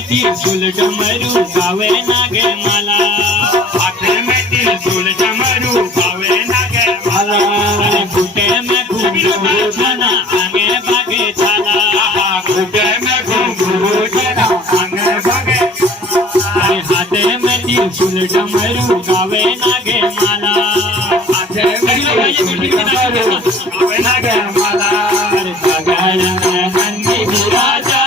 डमरू गावे नागे माला आटे में त्रिशूल डमरू गावे नागे माला घुटे में घुंघरू छना आगे भागे छाला घुटे में घुंघरू छना आगे भागे हाथे में त्रिशूल डमरू गावे नागे माला हाथे में त्रिशूल डमरू गावे नागे माला गगन में नंदी विराजा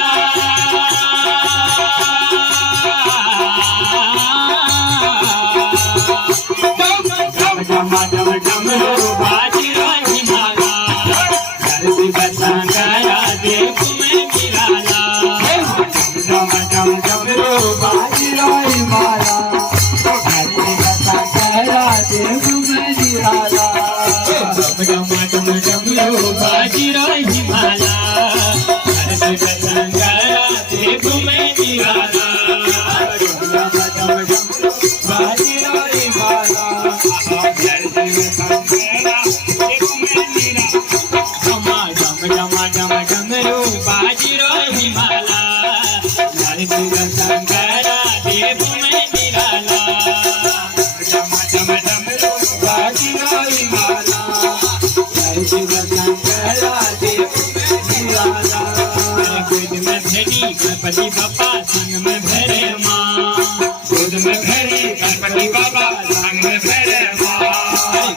गणपति बाबा संग में भरे माँ गोद में भरी गणपति बाबा संग में भरे माँ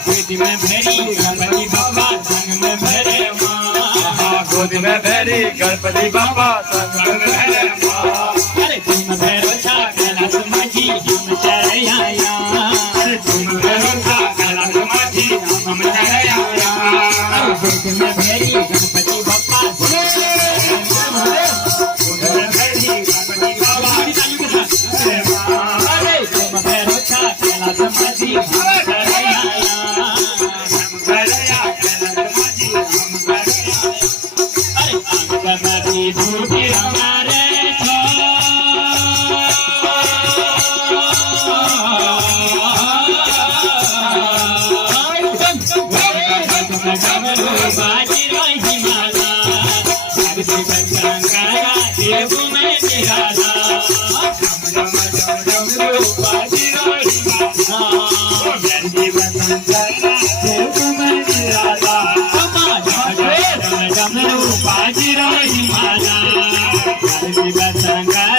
गोद में भरी गणपति बाबा संग में भरे माँ गोद में भरी गणपति बाबा संग में भरे माँ अरे तुम भैरो छा कैलाश माझी हम चले आया अरे तुम भैरो छा कैलाश माझी हम चले आया अरे गोद में भरी गणपति बाबा Bye.